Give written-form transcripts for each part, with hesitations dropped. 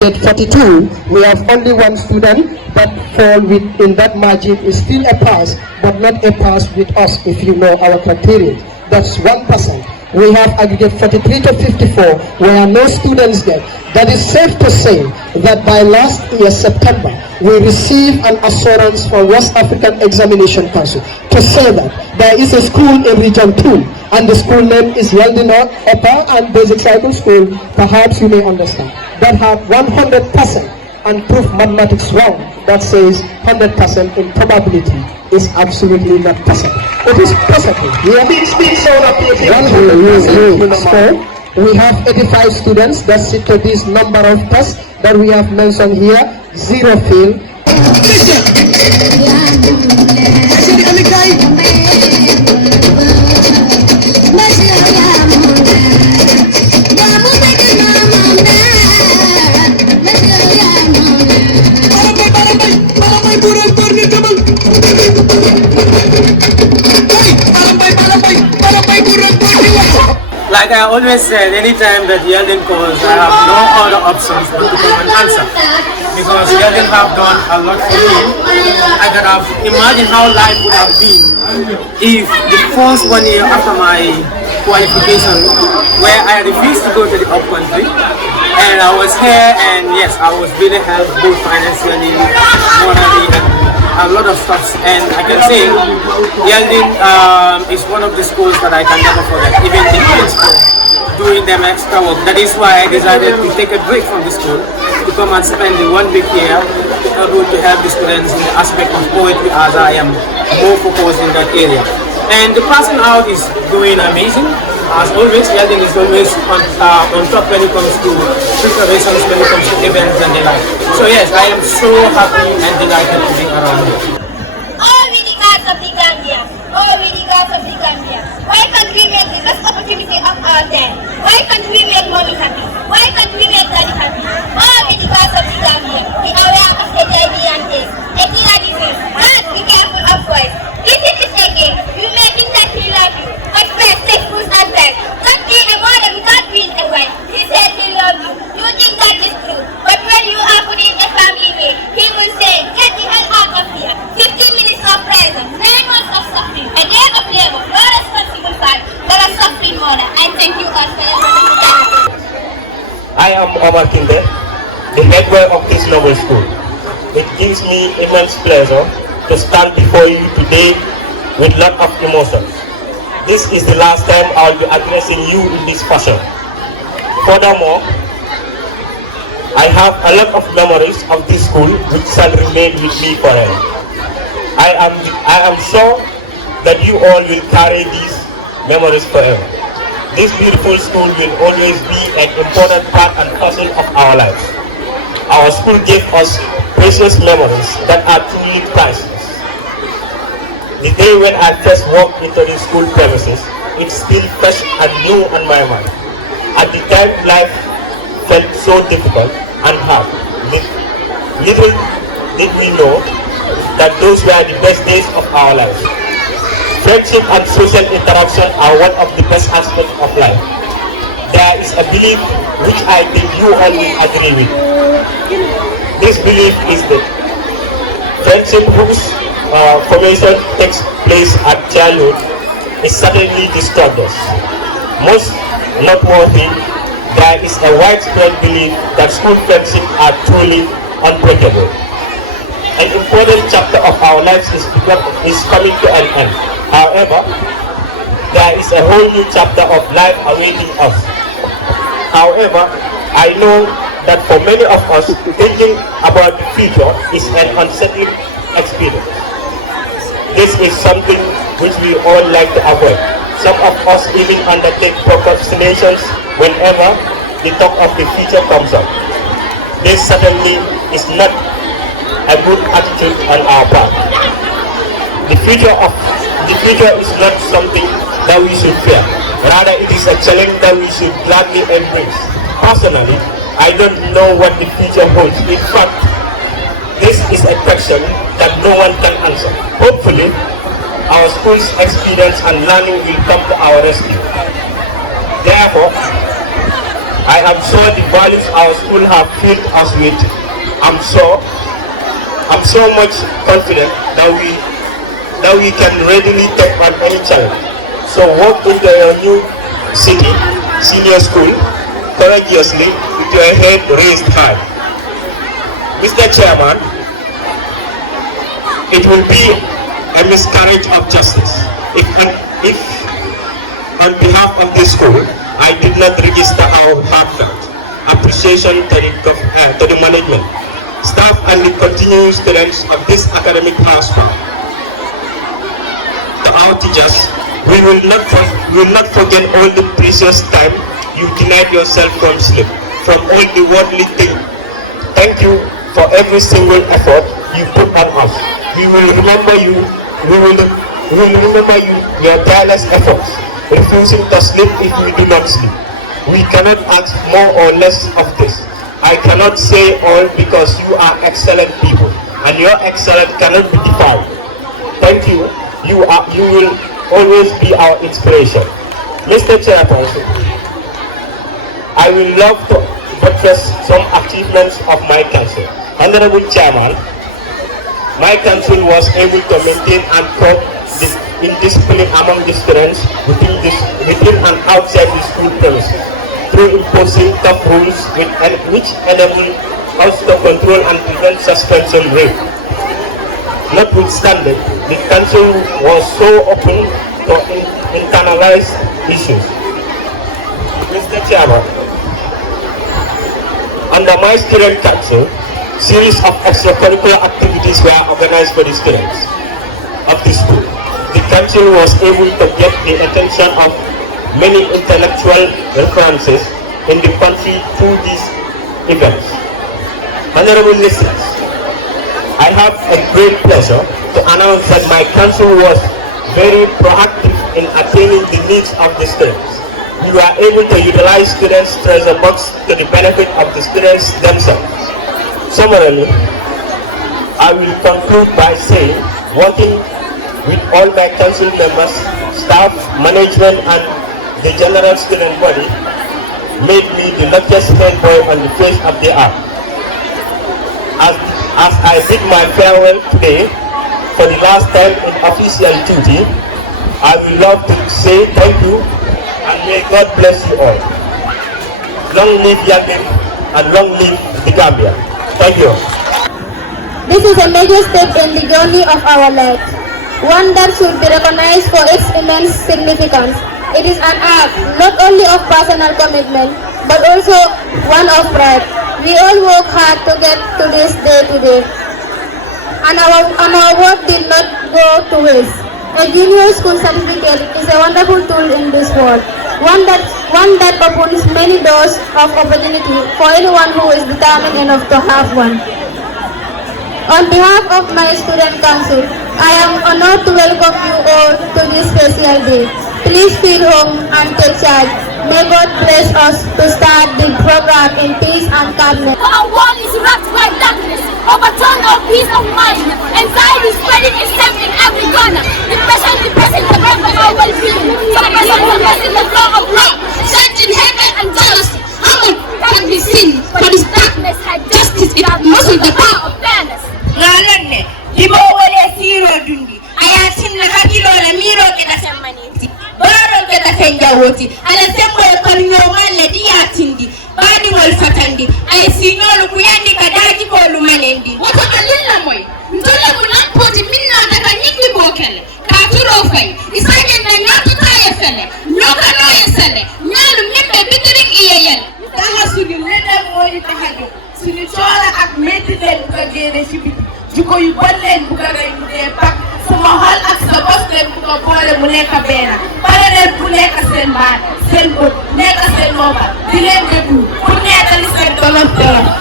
At 42, we have only one student that fall within that margin is still a pass, but not a pass with us if you know our criteria. That's 1%. We have aggregate 43 to 54, where no students get. That is safe to say that by last year, September, we received an assurance from West African Examination Council to say that there is a school in Region 2, and the school name is Yalding Upper and Basic Cycle School, perhaps you may understand, that have 100% and prove mathematics wrong, that says 100% in probability is absolutely not possible. It is possible. We have 85 students that sit to this number of tests that we have mentioned here, 0 fail. Like I always said, anytime that Yalding calls, I have no other options but to come and answer. Because Yalding have done a lot for me. I can have imagined how life would have been if the first 1 year after my qualification, where I refused to go to the upcountry, and I was here, and yes, I was really helped both financially, morally, and a lot of stuff. And I can say Yalding is one of the schools that I can never forget, even the principal doing them extra work. That is why I decided to take a break from the school to come and spend the 1 week here to help the students in the aspect of poetry, as I am more focused in that area. And the passing out is doing amazing. As always, Yalding is always on top when it comes to preparations, when it comes to events and the like. So yes, I am so happy and delighted to be around here. All we the gods of the Gambia, all we the gods of the Gambia, why can't we make the best opportunity of our time? Why can't we make mommy happy? Why can't we make daddy happy? All we the gods of the Gambia, be aware of HIV and AIDS, eradicate, and be careful of voice. Listen this again, you may think that he loves you, but first take fruits and back. Don't be a mother without being a wife. He said he loves you. You think that is true, but when you are put in a family way, he will say, get the hell out of here. 15 minutes of prison, 9 months of suffering, a day of labor, no responsible father, but a suffering mother. I thank you all for your time. I am Omar Kinder, the head boy of this noble school. It gives me immense pleasure to stand before you today with a lot of emotions. This is the last time I will be addressing you in this fashion. Furthermore, I have a lot of memories of this school which shall remain with me forever. I am sure that you all will carry these memories forever. This beautiful school will always be an important part and parcel of our lives. Our school gave us precious memories that are truly priceless. The day when I first walked into the school premises, it's still fresh and new on my mind. At the time, life felt so difficult and hard. Little did we know that those were the best days of our lives. Friendship and social interaction are one of the best aspects of life. There is a belief which I think you all will agree with. This belief is that friendship whose formation takes place at childhood is certainly the strongest. Most noteworthy, there is a widespread belief that school friendships are truly unbreakable. An important chapter of our lives is coming to an end. However, there is a whole new chapter of life awaiting us. However, I know that for many of us, thinking about the future is an unsettling experience. This is something which we all like to avoid. Some of us even undertake procrastinations whenever the talk of the future comes up. This certainly is not a good attitude on our part. The future is not something that we should fear. Rather, it is a challenge that we should gladly embrace. Personally, I don't know what the future holds. In fact, this is a question that no one can answer. Hopefully, our school's experience and learning will come to our rescue. Therefore, I am sure the values our school have filled us with. I'm so much confident that we can readily take on any challenge. So walk into your new city, senior school, courageously with your head raised high. Mr. Chairman, it will be a miscarriage of justice if on behalf of this school, I did not register our heartfelt appreciation to the management, staff and the continuing students of this academic house. To our teachers, we will not forget all the precious time you denied yourself from sleep, from all the worldly things. Thank you for every single effort you put on us. We will remember you. We will remember you, your tireless efforts, refusing to sleep if we do not sleep. We cannot ask more or less of this. I cannot say all because you are excellent people, and your excellence cannot be defined. Thank you. You will always be our inspiration. Mr. Chairperson, I will love to buttress some achievements of my council. Honorable Chairman, my council was able to maintain and cope in discipline among the students within and outside the school premises through imposing tough rules which enable us to control and prevent suspension rate. Notwithstanding, the council was so open to internalize issues. Mr. Chairman, under my student council, series of extracurricular activities were organized for the students of the school. The council was able to get the attention of many intellectual references in the country through these events. Honorable listeners, I have a great pleasure to announce that my council was very proactive in attaining the needs of the students. We were able to utilize students' treasure box to the benefit of the students themselves. Summarily, I will conclude by saying, working with all my council members, staff, management, and the general student body made me the luckiest student boy on the face of the earth. As I did my farewell today, for the last time in official duty, I would love to say thank you and may God bless you all. Long live Yalding and long live the Gambia. Thank you. This is a major step in the journey of our life, one that should be recognized for its immense significance. It is an act not only of personal commitment, but also one of pride. We all work hard to get to this day today, and our work did not go to waste. A junior school certificate is a wonderful tool in this world, one that opens many doors of opportunity for anyone who is determined enough to have one. On behalf of my student council, I am honored to welcome you all to this special day. Please feel home and take charge. May God bless us to start the program in peace and calmness. Our world is wrapped by darkness, overturned our peace of mind. Anxiety is spreading itself in every corner. Depression depressing the breath of our well-being. Suppression suppressing the flow of life. Searching hatred and jealousy. Hunger can be seen, but this darkness had justice. It had muscled the power of fairness. Ngalonne, dibo wole siro dundi. Ayatin na kakilo na miro kita semmaniti. Barol kita senjawoti. Ala sembo kanyo male diyatindi. Badi wal fatandi. Ay sinolu kuyandi kadaji bolu manendi. Wata alilla moy. Ntole munampoti minna daga nyingi bokele. Katuro fay. Isanye na nyotu taye fele. Noka noye sele. Nyalu mimbe bitiring iyayel. Taha suni lena mwori tahajo. Suni chola ak meti len kagere shibiti. Juko yu bon leen bu ko rey mu dee pak sama xol ak sa bos leen bu ko boole mu nekk benn pare leen bu nekk seen baat seen bët nekk seen noppal di leen déglu pour nettali seen tolof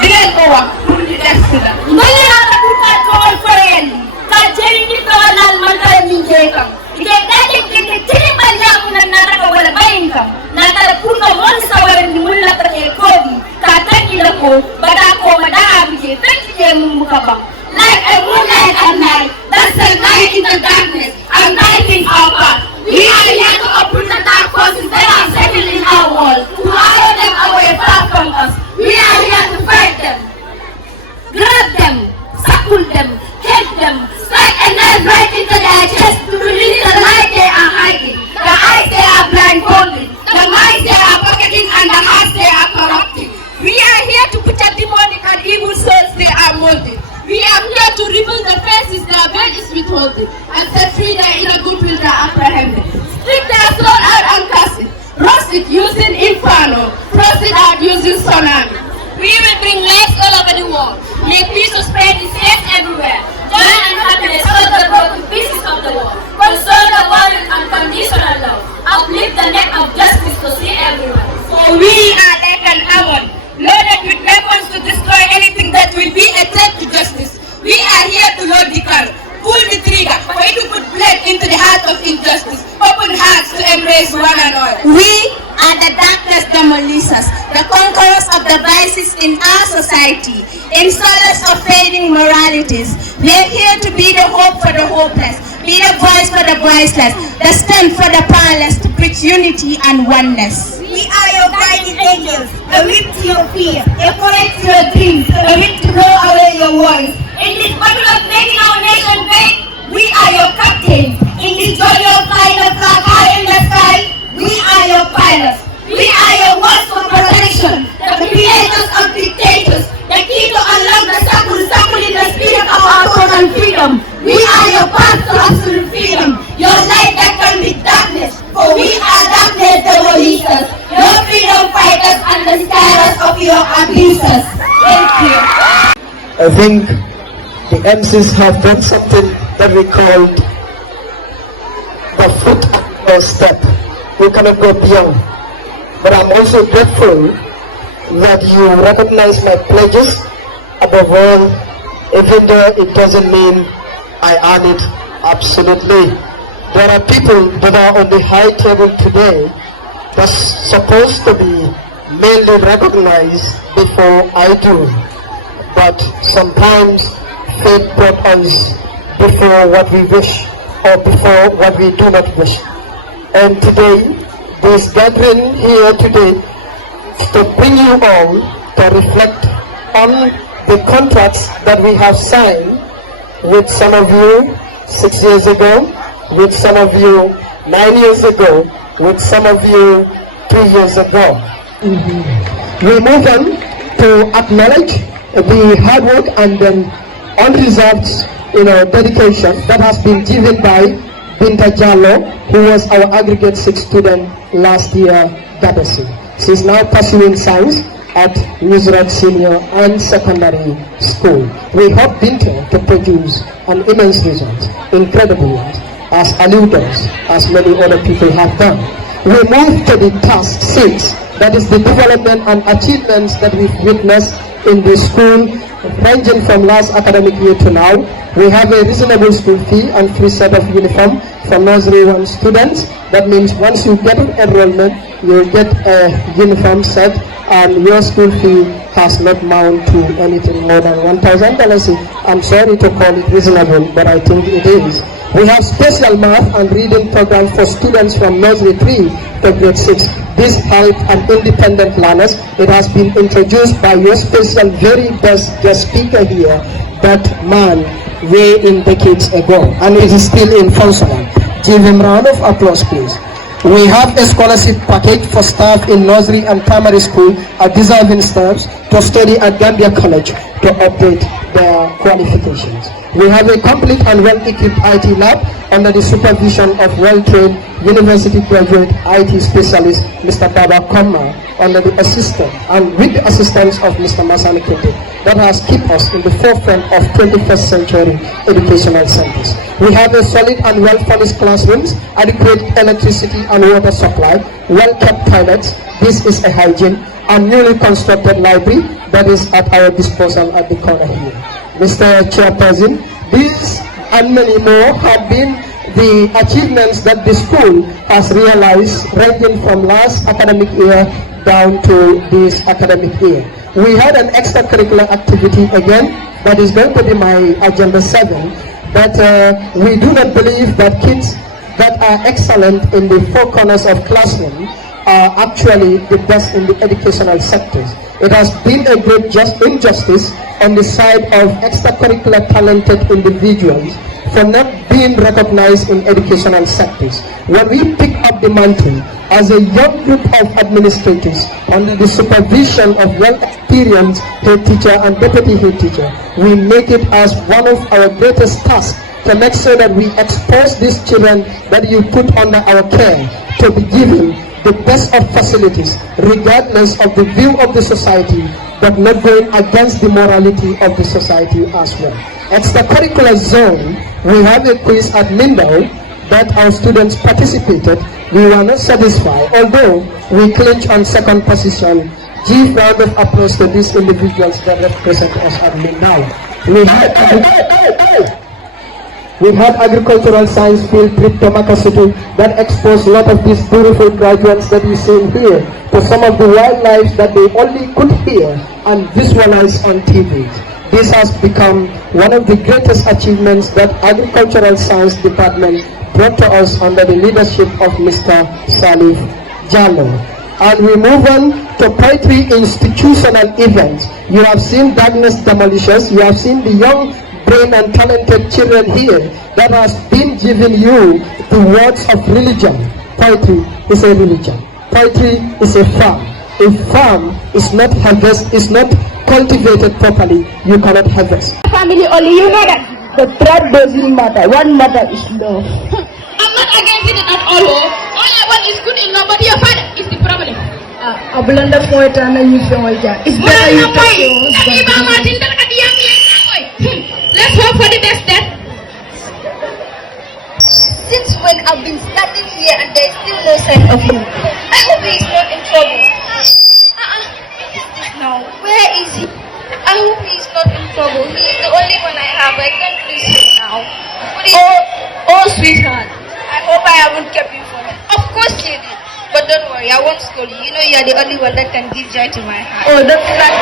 di leen ko wax pour ñu def si la ngale ala bu ka towal foreen ka jeri ni ko nal man kala min jey kam ike dale kete tiri ba nyamu na nara ko wala bayin kam na tara pour ko mon sa wala ni mun la ko kodi ka tanki la ko bada ko mada abije tanki je mun ka bam. Like a moonlight at night, that's the light in the darkness, and night is our path. We are here to uproot the dark forces that are settling our world, to hire them away from them, kick them, strike a knife right into their chest to release the light they are hiding. The eyes they are blindfolded, the minds they are pocketing, and the hearts they are corrupting. We are here to put a demonic and evil souls they are molding. We are here to reveal the faces their veil is withholding, and set free their inner goodwill they are apprehending. Stick their soul out and cast it, roast it using inferno, thrust it out using tsunami. We will bring lives all over the world, make peace to spread its safe everywhere. Joy and happiness hold the broken pieces of the world, console the world with unconditional love, uplift the neck of justice to see everyone. For we are like an armor, loaded with weapons to destroy anything that will be a threat to justice. We are here to load the car, pull the trigger, for it to put blood into the heart of injustice, open hearts to embrace one another. We are the darkness demolishers, the conquerors of the vices in our society, installers of fading moralities. We are here to be the hope for the hopeless, be the voice for the voiceless, the strength for the powerless, to preach unity and oneness. We are your guiding angels, a whip to your fear, a current to your dreams, a whip to blow away your worries. In this battle of making our nation great, we are your captains. In this journey of flying a flag high in the sky, we are your pilots. We are your words for protection, the creators of dictators, the key to unlock the circle in the spirit of our total freedom. We are your path to absolute freedom, your light that can be darkness, for we are darkness demolishers, your freedom fighters and the scarers of your abusers. Thank you. I think the MCs have done something that we called the foot or step. We cannot go beyond. But I'm also grateful that you recognize my pledges. Above all, even though it doesn't mean I earn it absolutely. There are people that are on the high table today that's supposed to be mainly recognized before I do. But sometimes fate brought us before what we wish or before what we do not wish. And today, this gathering here today is to bring you all to reflect on the contracts that we have signed with some of you 6 years ago, with some of you 9 years ago, with some of you 2 years ago. We move on to acknowledge the hard work and unreserved dedication that has been given by Binta Jallo, who was our aggregate 6 student last year, Gabesi. She is now pursuing science at Nusrat Senior and Secondary School. We hope Binta to produce an immense result, incredible ones, as Aliu does, as many other people have done. We move to the task 6, that is the development and achievements that we've witnessed in the school, ranging from last academic year to now. We have a reasonable school fee and free set of uniform for nursery 1 students. That means once you get an enrollment, you get a uniform set, and your school fee has not amounted to anything more than $1,000. I'm sorry to call it reasonable, but I think it is. We have special math and reading programs for students from nursery 3 to grade 6. This help and independent learners. It has been introduced by your special very best guest speaker here, that man way in decades ago, and it is still in function. Give him a round of applause, please. We have a scholarship package for staff in nursery and primary school at deserving staffs to study at Gambia College to update their qualifications. We have a complete and well-equipped IT lab under the supervision of well-trained university graduate IT specialist Mr. Baba Koma, under the assistance and with the assistance of Mr. Masani Kinte, that has kept us in the forefront of 21st century educational centers. We have a solid and well-furnished classrooms, adequate electricity and water supply, well-kept toilets. This is a hygiene, and newly constructed library that is at our disposal at the corner here. Mr. Chairperson, these and many more have been the achievements that the school has realized, ranging from last academic year down to this academic year. We had an extracurricular activity again, that is going to be my agenda 7, but we do not believe that kids that are excellent in the 4 corners of classroom are actually the best in the educational sectors. It has been a great injustice on the side of extracurricular talented individuals for not being recognized in educational sectors. When we pick up the mantle as a young group of administrators under the supervision of well-experienced head teacher and deputy head teacher, we make it as one of our greatest tasks to make sure that we expose these children that you put under our care to be given the best of facilities, regardless of the view of the society, but not going against the morality of the society as well. Extracurricular zone, we have a quiz at Mindau that our students participated. We were not satisfied, although we clinched on second position. Give round of applause to these individuals that represent us at Mindau. We had agricultural science field trip to Makasutu that exposed a lot of these beautiful graduates that you see here to some of the wildlife that they only could hear and visualize on TV. This has become one of the greatest achievements that Agricultural Science Department brought to us under the leadership of Mr. Salif Jallo. And we move on to poetry institutional events. You have seen Darkness Demolishers, you have seen the young brain and talented children here that has been giving you the words of religion. Poetry is a religion. Poetry is a farm. A farm is not harvest, is not cultivated properly. You cannot harvest. Family only, you know that the tribe doesn't matter. What matters is love. I'm not against it at all. All I want is good in nobody. Your father is the problem. Abulanda poet and you feel like that. It's better you take your husband. Let's hope for the best then. Since when I've been standing here and there is still no sign of him. I hope he is not in trouble. Now, where is he? I hope he is not in trouble. He is the only one I have. I can't lose him now. Oh, sweetheart. I hope I haven't kept you from him. Of course you did. But don't worry, I won't scold you. You know you are the only one that can give joy to my heart. Oh, don't flatter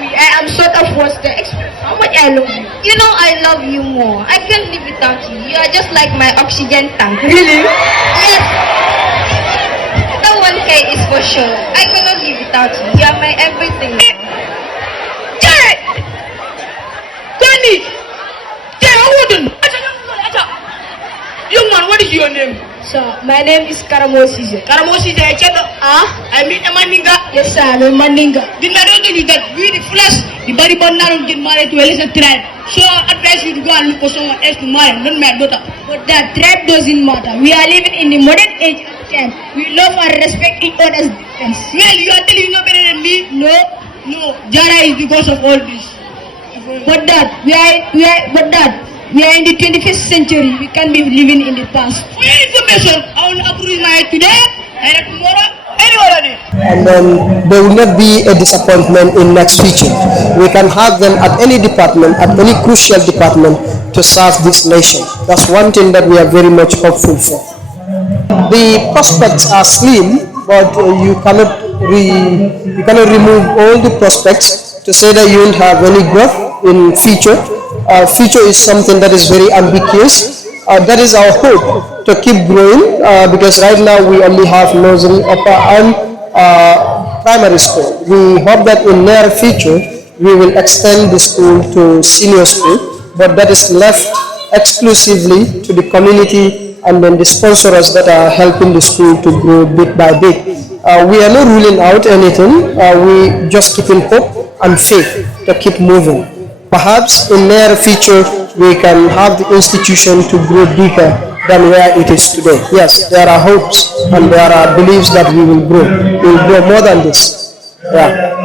me. I am sort of what's the express how much I love you. You know I love you more. I can't live without you. You are just like my oxygen tank. Really? Yes. That 1K is for sure. I cannot live without you. You are my everything. Jared! Danny! Jared, Wooden! Young man, what is your name? Sir, my name is Karamosise. Karamosi is a cheddar. I mean a mandinga. Yes, sir, I'm a Mandinga. Did not know that we the flesh, the body born now get married to a lesser tribe. So I advise you to go and look for someone else to marry, not my daughter. But that tribe doesn't matter. We are living in the modern age of time. We love and respect each other's difference. Well, you are telling you know better than me? No, Jara is the cause of all this. But we are in the 21st century. We can't be living in the past. For your information, I will approve my head today and tomorrow, anywhere on it. And then there will not be a disappointment in next future. We can have them at any department, at any crucial department to serve this nation. That's one thing that we are very much hopeful for. The prospects are slim, but you cannot remove all the prospects to say that you won't have any growth in future. Future is something that is very ambiguous. That is our hope to keep growing because right now we only have nursery, upper and primary school. We hope that in near future we will extend the school to senior school, but that is left exclusively to the community and then the sponsors that are helping the school to grow bit by bit. We are not ruling out anything. We just keeping hope and faith to keep moving. Perhaps in near future we can have the institution to grow bigger than where it is today. Yes, there are hopes and there are beliefs that we will grow. We will grow more than this. Yeah.